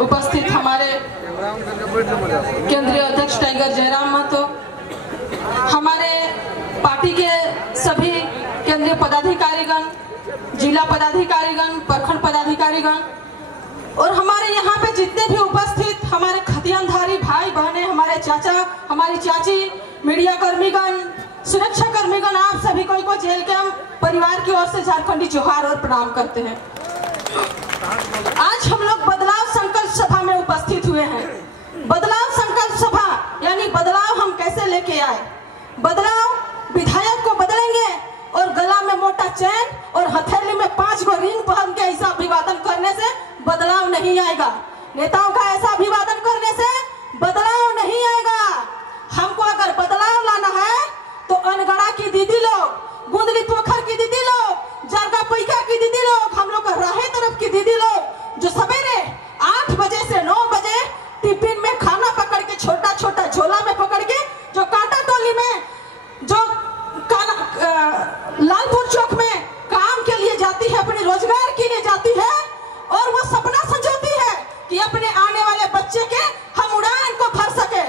उपस्थित हमारे केंद्रीय अध्यक्ष टाइगर जयराम महतो, हमारे पार्टी के सभी केंद्रीय पदाधिकारीगण, जिला पदाधिकारीगण, प्रखंड पदाधिकारीगण और हमारे यहाँ पे जितने भी उपस्थित हमारे खतियानधारी भाई बहने, हमारे चाचा, हमारी चाची, मीडिया कर्मीगण, सुरक्षा कर्मीगण, आप सभी को जेल कैंप परिवार की ओर से झारखंडी जोहार और प्रणाम करते हैं। आज हम लोग बदलाव संकल्प सभा में उपस्थित हुए हैं। बदलाव संकल्प सभा यानी बदलाव हम कैसे लेके आए। बदलाव विधायक को बदलेंगे और गला में मोटा चैन और हथेली में 5 गो रिंग पहन के ऐसा अभिवादन करने से बदलाव नहीं आएगा। नेताओं का ऐसा अभिवादन करने से बदलाव नहीं आएगा। हमको अगर बदलाव लाना है तो अनगढ़ा की दीदी लोग, गुंदली पोखर की दीदी लोग, जरगा पैका की दीदी लोग, हम लोग राहे तरफ की दीदी लोग जो सवेरे 8 बजे से 9 बजे टिफिन में खाना पकड़ के छोटा छोटा झोला में पकड़ के जो कांटा टोली में जो लालपुर चौक में काम के लिए जाती है, अपने रोजगार के लिए जाती है और वो सपना संजोती है कि अपने आने वाले बच्चे के हम उड़ान को भर सके।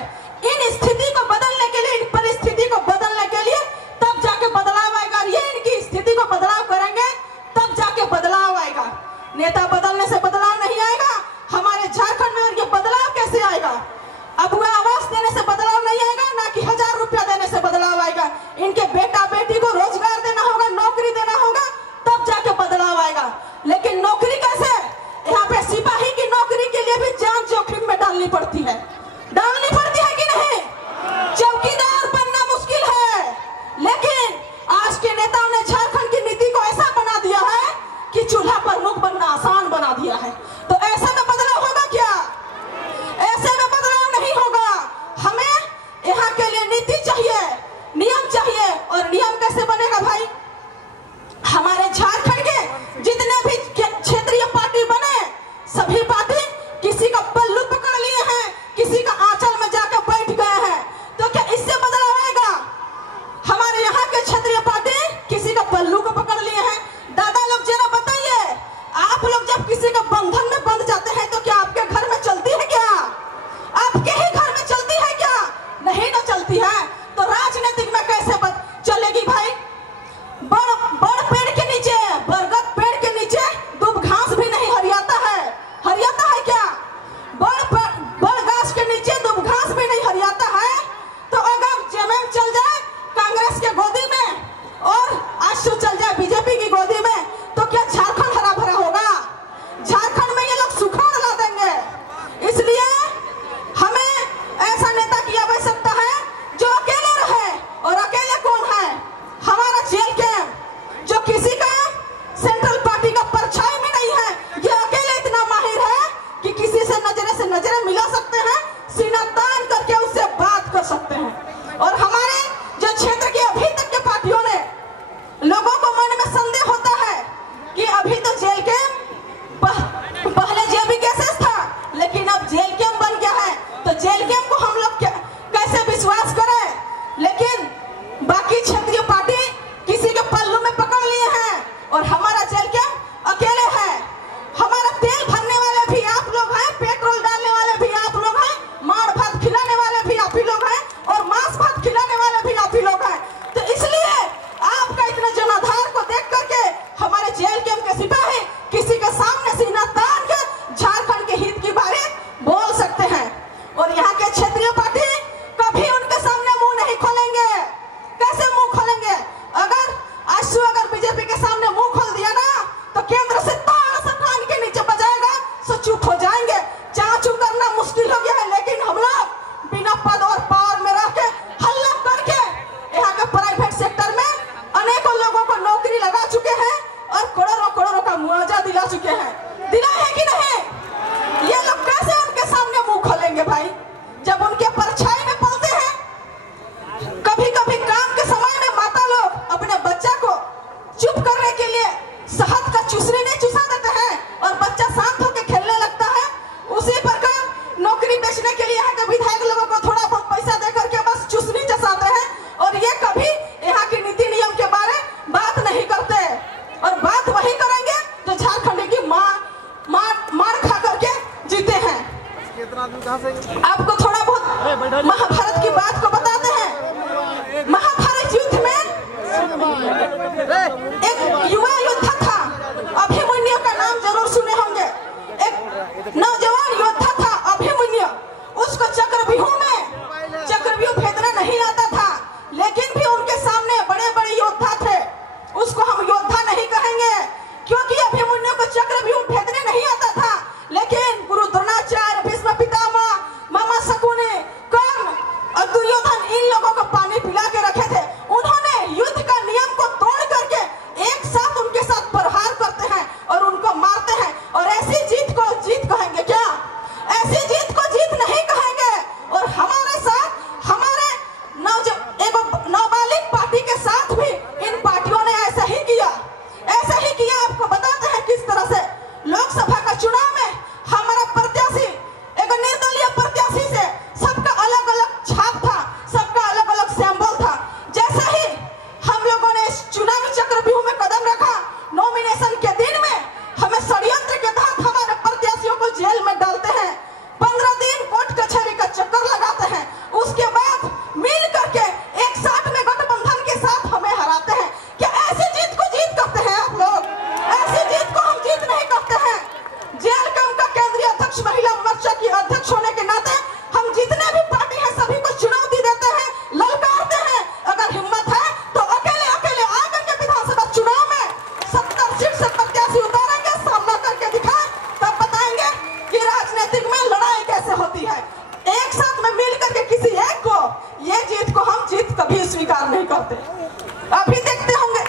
इन स्थिति को बदलने के लिए, इन परिस्थिति को बदलने के लिए तब जाके बदलाव आएगा। ये इनकी स्थिति को बदलाव करेंगे तब जाके बदलाव आएगा। नेता बदलने से बदलाव नहीं आएगा। हमारे झारखंड में और ये बदलाव कैसे आएगा? अबुआ आवास देने से बदलाव नहीं आएगा, ना कि 1000 रुपया देने से बदलाव आएगा। इनके बेटा बेटी को रोजगार देना होगा, नौकरी देना होगा, तब जाके बदलाव आएगा। लेकिन नौकरी कैसे? यहाँ पे सिपाही की नौकरी के लिए भी जान जोखिम में डालनी पड़ती है कि नहीं? चौकीदार बनना मुश्किल है, लेकिन आज के नेताओं ने झारखंड की नीति को ऐसा बना दिया है कि चूल्हा पर मुख बनना आसान बना दिया है। तो ऐसे में बदलाव होगा क्या? ऐसे में बदलाव नहीं होगा। हमें यहाँ के लिए नीति चाहिए, नियम चाहिए। और नियम कैसे बनेगा भाई? हमारे झारखंड के जितने भी क्षेत्रीय पार्टी बने, सभी पार्टी किसी का पल्लू पकड़ लिए हैं, किसी का आंचल में जाकर बैठ गए हैं। तो क्या इससे बदलाव आएगा? हमारे यहाँ के क्षेत्रीय पार्टी किसी का पल्लू को पकड़ लिए हैं। दादा लोग जरा बताइए, आप लोग जब किसी का बंधन में बंध जाते हैं तो क्या आपके घर में चलती है क्या? आपके ही घर में चलती है क्या? नहीं ना चलती है। तो राजनीतिक में कैसे चलेगी भाई? बड़ पेड़ के नीचे, बरगद पेड़ के नीचे दूब घास भी नहीं हरियाता है। हरियाता है क्या? बड़ घास के नीचे दूब घास भी नहीं हरियाता है। तो अगर जमीन चल जाए कांग्रेस के गोदी में और आशु चल जाए बीजेपी की गोदी में, तो क्या झारखंड हरा भरा होगा? झारखंड में ये लोग सुखाड़ ला देंगे। इसलिए हमें ऐसा नेता की आवश्यकता है जो अकेले रहे। और अकेले कौन है? हमारा जेल कैंप, जो किसी का सेंट्रल पार्टी का परछाई में नहीं है। ये अकेले इतना माहिर है कि किसी से नजरें मिला सकते हैं, सीना तान करके उससे बात कर सकते हैं। और हमारे जो क्षेत्र के अभी तक के पार्टियों ने, लोगों को मन में संदेह होता है कि अभी तो जेल कैंप, पहले जेबी केसेस था लेकिन अब जेल कैंप बन गया है। तो जेल कैंप को हम लोग कैसे विश्वास करें? लेकिन बाकी क्षेत्रीय पार्टी किसी के पल्लू में पकड़ लिए हैं और हमारा जेल कैंप अकेले है। हमारा तेल भरने वाले भी आप लोग हैं, पेट्रोल डालने वाले भी आप लोग हैं, मार भात खिलाने वाले भी आप ही लोग हैं और मांस भात खिलाने वाले भी आप ही लोग हैं। तो इसलिए आपका इतना जनाधार को देख करके हमारे जेल कैंप के सिपाही किसी के सामने सीना तान कर झारखंड के हित की बात बोल सकते हैं। और यहाँ के क्षेत्रीय पार्टी कभी उनके सामने मुंह नहीं खोलेंगे। कैसे मुंह खोलेंगे? अगर बीजेपी के सामने मुंह खोल दिया ना तो केंद्र से ताड़ से कान के नीचे बजाएगा, सो चुप हो जाएंगे। चाचू करना मुश्किल हो गया है, लेकिन हम लोग बिना पद और पावर में रह के हल्ला करके यहाँ के प्राइवेट सेक्टर में अनेकों लोगों को नौकरी लगा चुके हैं और करोड़ों का मुआवजा दिला चुके हैं। दिला है कि नहीं? ये लोग कैसे उनके सामने मुंह खोलेंगे भाई, जब उनके परछाई में पलते हैं? कभी कभी काम के समय में माता लोग अपने बच्चा को चुप करने के लिए शहद का चूसनी नहीं चूसा देते हैं और बच्चा शांत होकर खेलने लगता आपको थोड़ा बहुत महाभारत की बात को बताते हैं। महाभारत युद्ध में एक युवा योद्धा था, अभिमन्यु का नाम जरूर सुने होंगे। एक नौजवान योद्धा था अभिमन्यु। उसको चक्रव्यूह भेदना नहीं आता था, लेकिन भी उनके सामने बड़े बड़े योद्धा थे। उसको हम योद्धा नहीं कहेंगे क्योंकि अभिमन्यु को चक्रव्यूह भेदने नहीं आता था, लेकिन गुरु द्रोणाचार्य, भीष्म पितामह, मामा शकुनी, कर्ण और दुर्योधन इन लोगों को पानी पिला के रखे थे। उन्होंने युद्ध का नियम को तोड़ करके एक साथ उनके साथ प्रहार करते हैं और उनको मारते हैं। और ऐसी जीत को जीत कहेंगे क्या? ऐसी जीत को जीत नहीं कहेंगे। और हमारे साथ हमारे नाबालिग पार्टी के साथ भी इन पार्टियों ने ऐसा ही किया। आपको बताते हैं किस तरह से लोकसभा का चुनाव में हमारा प्रत्याशी एक निर्दलीय प्रत्याशी से सबका अलग अलग छाप था, सबका अलग अलग सिंबल था। जैसे ही हम लोगों ने इस चुनावी चक्रव्यूह में कदम रखा, नॉमिनेशन के दिन में हमें षड्यंत्र के तहत हमारे प्रत्याशियों को जेल में डालते हैं, 15 दिन कोर्ट कचहरी का चक्कर लगाते हैं। उसके बाद मिल करके एक साथ में गठबंधन के साथ हमें हराते हैं। क्या ऐसी जीत को जीत करते हैं आप लोग? ऐसी जीत को हम जीत नहीं करते हैं। जेएलकम का केंद्रीय अध्यक्ष, महिला मोर्चा की अध्यक्ष होने के नाते हम जितने भी पार्टी है सभी को चुनौती देते हैं, ललकारते हैं। अगर हिम्मत है तो अकेले आकर के विधानसभा चुनाव में 70 सीट से प्रत्याशी उतारेंगे, सामना करके दिखाएं, तब बताएंगे कि राजनीतिक में लड़ाई कैसे होती है। एक साथ में मिल करके किसी एक को, ये जीत को हम जीत कभी स्वीकार नहीं करते। अभी देखते होंगे,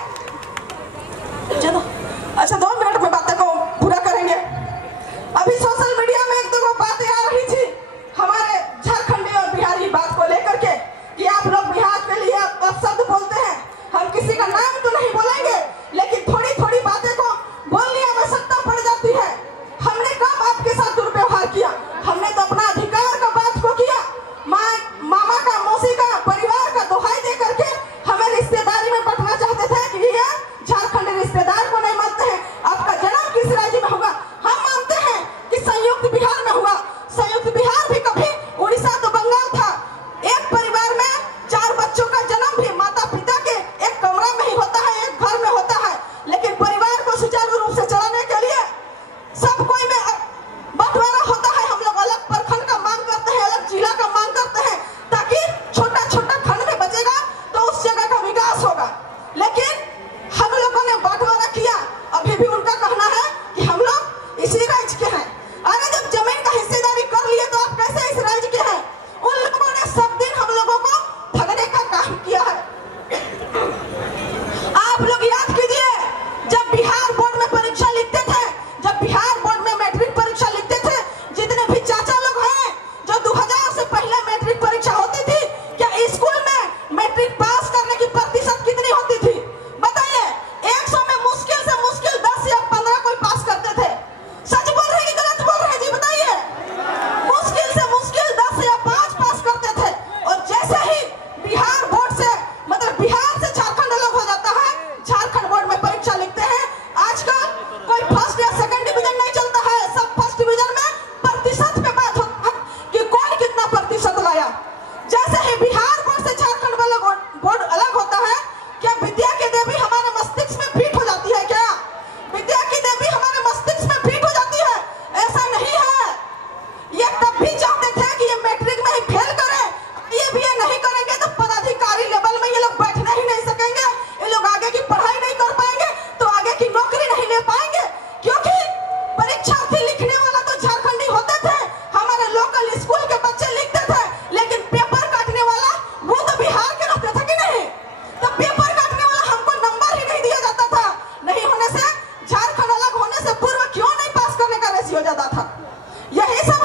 चलो अच्छा 2 मिनट में बातें को पूरा करेंगे। अभी सोशल मीडिया में एक दो बातें आ रही थी हमारे झारखंडी और बिहारी बात को लेकर के कि आप लोग बिहार के लिए शब्द बोलते हैं। हम किसी का नाम तो नहीं बोलेंगे, लेकिन थोड़ी थोड़ी बातें को बोलने की आवश्यकता पड़ जाती है। हमने कब आपके साथ दुर्व्यवहार किया? हमने तो अपना अधिकार का बात को किया। मामा का, मौसी का, परिवार का दोहाई दे करके हमें रिश्तेदारी में बैठना चाहते थे कि ये झारखंड रिश्तेदार को नहीं मानते हैं। आपका जन्म किस राज्य में हुआ? हम मानते हैं कि संयुक्त बिहार में हुआ। संयुक्त बिहार भी कभी उड़ीसा तो बंगाल था। एक परिवार में 4 बच्चों का जन्म भी माता पिता के एक कमरा में ही होता है, एक घर में होता है। लेकिन परिवार को सुचारू रूप से चलाने के लिए सब कोई में बंटवारा होता है। हम लोग अलग प्रखंड का मांग करते हैं, अलग जिला का मांग करते हैं, ताकि छोटा छोटा खंड में बचेगा तो उस जगह का विकास होगा। लेकिन हम लोगों ने बंटवारा किया। अभी भी उनका कहना है कि हम लोग इसी राज्य के हैं। अरे जब जमीन का हिस्सेदारी कर लिए तो आप कैसे इस राज्य के हैं? उन लोगों ने सब दिन हम लोगों को ठगने का काम किया है। आप लोग याद कीजिए, जब बिहार बोर्ड में परीक्षा लिखते थे, जब बिहार बोर्ड में मैट्रिक परीक्षा लिखते थे, जितने भी चाचा लोग हैं जो 2000 से पहले मैट्रिक परीक्षा होती थी, क्या स्कूल में मैट्रिक पास करने की प्रतिशत कितनी होती थी? बताइए। 100 में मुश्किल से मुश्किल 10 या 15 कोई पास करते थे। सच बोल रहे हैं कि गलत बोल रहे हैं जी? बताइए। मुश्किल से मुश्किल 10 या 5 पास करते थे। और जैसे ही बिहार बोर्ड से, मतलब बिहार से झारखंड अलग हो जाता है, झारखंड बोर्ड में परीक्षा लिखते हैं। आजकल कोई फर्स्ट या सेकंड डिवीजन नहीं चलता है, सब फर्स्ट डिवीजन में प्रतिशत पे बात होता है कि कौन कितना प्रतिशत लाया। जैसे ही बिहार बोर्ड से झारखंड बोर्ड अलग होता है, क्या विद्या की देवी हमारे मस्तिष्क में फिट हो जाती है? क्या विद्या की देवी हमारे मस्तिष्क में फिट हो जाती है? ऐसा नहीं है। ये तब भी चाहते थे कि ये मैट्रिक में ही फेल करें, ये भी नहीं करेंगे तो पदाधिकारी लेवल में ये लोग बैठने ही नहीं सकेंगे, ये लोग आगे की पढ़ाई नहीं कर पाएंगे, तो आगे की नौकरी नहीं ले पाएंगे। क्योंकि परीक्षार्थी लिखने वाला तो झारखंडी होते थे, हमारे लोकल स्कूल के बच्चे लिखते थे, लेकिन पेपर काटने वाला वो तो बिहार के रहते थे कि नहीं? तो पेपर काटने वाला हमको नंबर ही नहीं दिया जाता था। नहीं होने से, झारखंड अलग होने से पूर्व क्यों नहीं पास करने का रेशियो ज्यादा था? यही सब